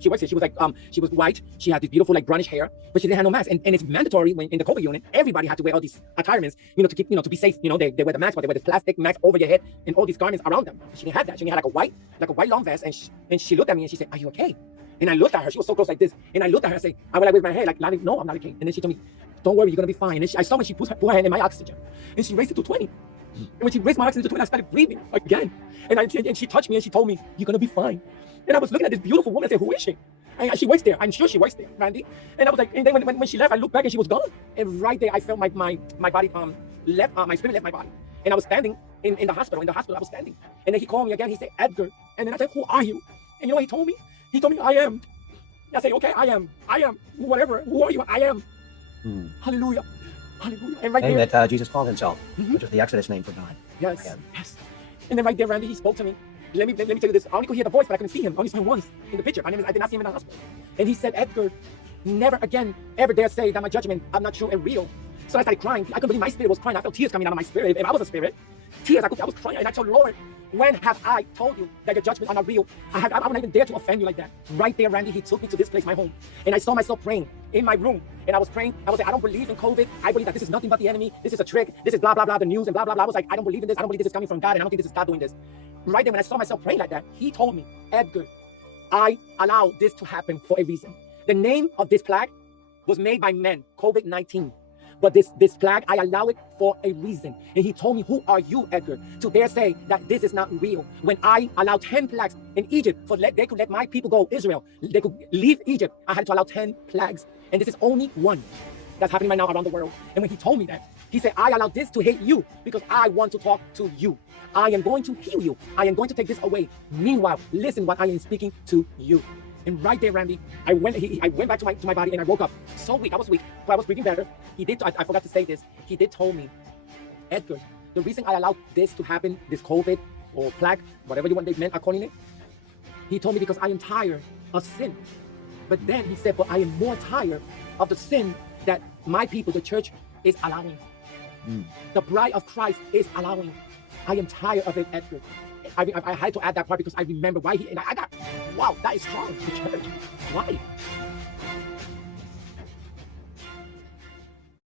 She works here. She was like, she was white. She had this beautiful like brownish hair, but she didn't have no mask. And it's mandatory when in the COVID unit, everybody had to wear all these attirements, to keep, to be safe. They wear the mask, but they wear the plastic mask over your head and all these garments around them. She didn't have that. She had like a white long vest. And she looked at me and she said, "Are you okay?" And I looked at her. She was so close like this. And I looked at her and said, I went like with my head, like, no, I'm not okay. And then she told me, "Don't worry, you're gonna be fine." And then I saw when she put her hand in my oxygen, and she raised it to 20. And when she raised my oxygen to 20, I started breathing again. And she touched me and she told me, "You're gonna be fine." And I was looking at this beautiful woman. I said, "Who is she?" And she works there. I'm sure she works there, Randy. And I was like, and then when she left, I looked back and she was gone. And right there, I felt my body left, my spirit left my body. And I was standing in the hospital. In the hospital, I was standing. And then he called me again. He said, "Edgar." And then I said, "Who are you?" And you know what he told me? He told me, "I am." I said, "Okay, I am, whatever. Who are you?" "I am." Hallelujah. Hallelujah. And right name there, that Jesus called himself, which is the Exodus name for God. yes. And then right there, Randy, he spoke to me. Let me tell you this. I only could hear the voice, but I couldn't see him. I only saw him once in the picture. I did not see him in the hospital. And he said, "Edgar, never again, ever dare say that my judgment are not true and real." So I started crying. I couldn't believe my spirit was crying. I felt tears coming out of my spirit. If I was a spirit, tears, I was crying. And I told Lord, "When have I told you that your judgments are not real? I wouldn't even dare to offend you like that." Right there, Randy, he took me to this place, my home. And I saw myself praying in my room. And I was praying. I was like, "I don't believe in COVID. I believe that this is nothing but the enemy. This is a trick. This is blah, blah, blah, the news and blah, blah, blah." I was like, "I don't believe in this. I don't believe this is coming from God. And I don't think this is God doing this." Right there, when I saw myself praying like that, he told me, "Edgar, I allow this to happen for a reason. The name of this plague was made by men, COVID-19. But this plague, I allow it for a reason." And he told me, "Who are you, Edgar, to dare say that this is not real? When I allowed 10 plagues in Egypt, they could let my people go, Israel. They could leave Egypt. I had to allow 10 plagues. And this is only one that's happening right now around the world." And when he told me that, he said, "I allow this to hit you because I want to talk to you. I am going to heal you. I am going to take this away. Meanwhile, listen what I am speaking to you." And right there, Randy, I went back to my body and I woke up so weak. I was weak, but I was breathing better. I forgot to say this. He did told me, "Edgar, the reason I allowed this to happen, this COVID or plague, whatever you want they meant are calling it," he told me, "because I am tired of sin." But then he said, "But I am more tired of the sin that my people, the church, is allowing. The bride of Christ is allowing. I am tired of it, Edgar." I had to add that part because I remember why and I got, wow, that is strong, the church. Why?